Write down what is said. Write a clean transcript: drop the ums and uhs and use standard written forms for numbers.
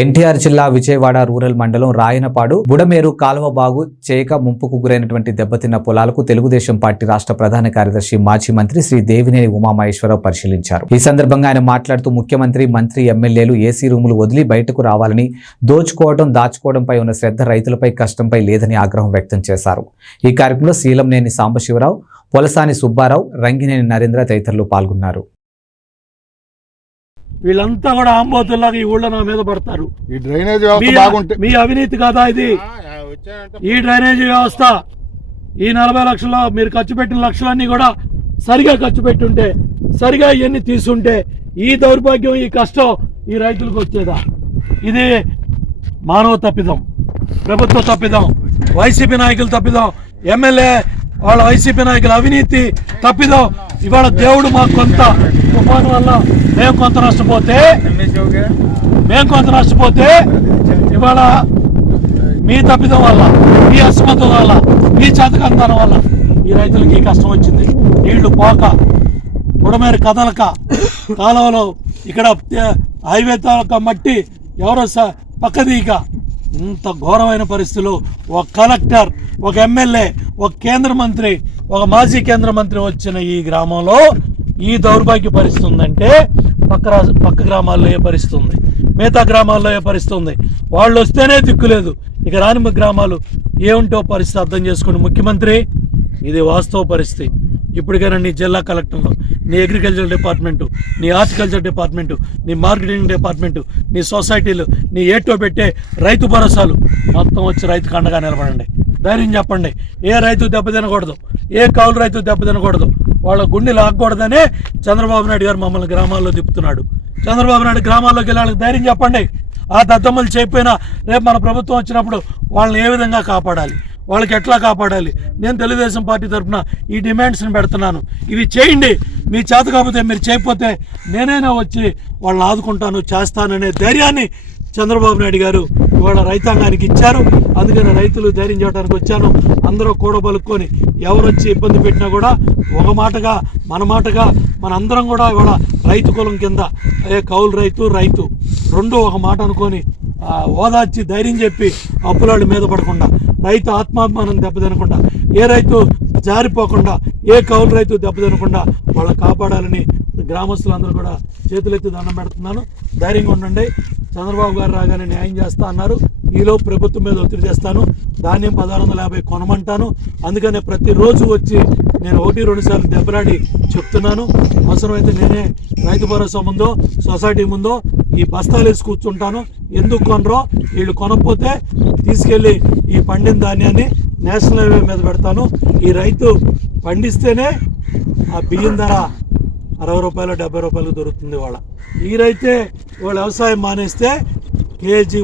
ఎన్టీఆర్ జిల్లా విజయవాడ రూరల్ మండలం రాయనపాడు బుడమేరు కాలువ బాగు చేయక ముంపుకు గురైనటువంటి దెబ్బతిన్న పొలాలకు తెలుగుదేశం పార్టీ రాష్ట్ర ప్రధాన కార్యదర్శి మాజీ మంత్రి శ్రీ దేవినేని ఉమామహేశ్వరరావు పరిశీలించారు. ఈ సందర్భంగా ఆయన మాట్లాడుతూ ముఖ్యమంత్రి, మంత్రి, ఎమ్మెల్యేలు ఏసీ రూములు వదిలి బయటకు రావాలని, దోచుకోవడం, దాచుకోవడంపై ఉన్న శ్రద్ధ రైతులపై, కష్టంపై లేదని ఆగ్రహం వ్యక్తం చేశారు. ఈ కార్యక్రమంలో శీలంనేని సాంబశివరావు, పొలసాని సుబ్బారావు, రంగినేని నరేంద్ర తదితరులు పాల్గొన్నారు. వీళ్ళంతా కూడా ఆంబోతుల్లాగా ఈ ఊళ్ళో నా మీద పడతారు. ఈ డ్రైనేజ్ వ్యవస్థ బాగుంటే మీ అవినీతి కాదా ఇది? ఈ డ్రైనేజీ వ్యవస్థ ఈ 40 లక్షల్లో మీరు ఖర్చు పెట్టిన లక్షలన్నీ కూడా సరిగా ఖర్చు పెట్టుంటే, సరిగా ఇవన్నీ తీసుంటే ఈ దౌర్భాగ్యం, ఈ కష్టం ఈ రైతులకు వచ్చేదా? ఇది మానవ తప్పిదం, ప్రభుత్వ తప్పిదం, వైసీపీ నాయకుల తప్పిదం, ఎమ్మెల్యే వాళ్ళ వైసీపీ నాయకుల అవినీతి తప్పిదం. ఇవాళ దేవుడు మాకు కొంత తుఫాను వల్ల మేము కొంత నష్టపోతే ఇవాళ మీ తప్పిదం వల్ల, మీ అసమర్థం వల్ల, మీ చేతకందనం వల్ల ఈ రైతులకి కష్టం వచ్చింది. నీళ్లు పోక, బుడమేరు కదలక, కాలువలో ఇక్కడ హైవే తాలూకా మట్టి ఎవరో పక్కదీక, ఇంత ఘోరమైన పరిస్థితులు ఒక కలెక్టర్, ఒక ఎమ్మెల్యే, ఒక కేంద్ర మంత్రి, ఒక మాజీ కేంద్ర మంత్రి వచ్చిన ఈ గ్రామంలో ఈ దౌర్భాగ్య పరిస్థితి ఉందంటే పక్క గ్రామాల్లో ఏ పరిస్థితి ఉంది, మిగతా గ్రామాల్లో ఏ పరిస్థితి ఉంది? వాళ్ళు వస్తేనే దిక్కులేదు, ఇక రాని గ్రామాలు ఏముంటో పరిస్థితి అర్థం చేసుకోండి. ముఖ్యమంత్రి, ఇది వాస్తవ పరిస్థితి. ఇప్పటికైనా నీ జిల్లా కలెక్టర్లు, నీ అగ్రికల్చర్ డిపార్ట్మెంటు, నీ హార్టికల్చర్ డిపార్ట్మెంటు, నీ మార్కెటింగ్ డిపార్ట్మెంటు, నీ సొసైటీలు, నీ ఏటో పెట్టే రైతు భరోసాలు మొత్తం వచ్చి రైతుకు అండగా నిలబడండి. ధైర్యం చెప్పండి. ఏ రైతు దెబ్బతినకూడదు, ఏ కౌలు రైతు దెబ్బతినకూడదు, వాళ్ళ గుండె లాక్కూడదనే చంద్రబాబు నాయుడు గారు మమ్మల్ని గ్రామాల్లో తిప్పుతున్నాడు. చంద్రబాబు నాయుడు గ్రామాల్లోకి వెళ్ళి వాళ్ళకి ధైర్యం చెప్పండి. ఆ దద్దమ్మలు చేయకపోయినా రేపు మన ప్రభుత్వం వచ్చినప్పుడు వాళ్ళని ఏ విధంగా కాపాడాలి, వాళ్ళకి ఎట్లా కాపాడాలి? నేను తెలుగుదేశం పార్టీ తరఫున ఈ డిమాండ్స్ని పెడుతున్నాను. ఇవి చేయండి. మీ చేత కాకపోతే, మీరు చేయకపోతే నేనైనా వచ్చి వాళ్ళని ఆదుకుంటాను, చేస్తాననే ధైర్యాన్ని చంద్రబాబు నాయుడు గారు ఇవాళ రైతాంగానికి ఇచ్చారు. అందుకని రైతులు ధైర్యం చేయడానికి వచ్చాను. అందరూ కూడబలుక్కొని ఎవరు వచ్చి ఇబ్బంది పెట్టినా కూడా ఒక మాటగా, మన అందరం కూడా ఇవాళ రైతు కులం కింద, కౌలు రైతు రెండు ఒక మాట అనుకొని ఓదార్చి ధైర్యం చెప్పి అప్పులాళ్ళ మీద పడకుండా, రైతు ఆత్మాభిమానం దెబ్బతినకుండా, ఏ రైతు జారిపోకుండా, ఏ కౌలు రైతు దెబ్బతినకుండా వాళ్ళ కాపాడాలని గ్రామస్తులందరూ కూడా చేతులెత్తి దండం పెడుతున్నాను. ధైర్యంగా ఉండండి. చంద్రబాబు గారు రాగానే న్యాయం చేస్తా అన్నారు. ఈలో ప్రభుత్వం మీద ఒత్తిడి చేస్తాను. ధాన్యం 1650 కొనమంటాను. అందుకనే ప్రతిరోజు వచ్చి నేను 1-2 సార్లు దెబ్బలాడి చెప్తున్నాను. అవసరమైతే నేనే రైతు భరోసా ముందో, సొసైటీ ముందో ఈ బస్తాలు వేసి కూర్చుంటాను. ఎందుకు కొనరో, వీళ్ళు కొనకపోతే తీసుకెళ్ళి ఈ పండిన ధాన్యాన్ని నేషనల్ హైవే మీద పెడతాను. ఈ రైతు పండిస్తేనే ఆ బియ్యం ధర 60 రూపాయలు, 70 రూపాయలు దొరుకుతుంది. ఈ రైతే వాళ్ళ వ్యవసాయం మానేస్తే కేజీ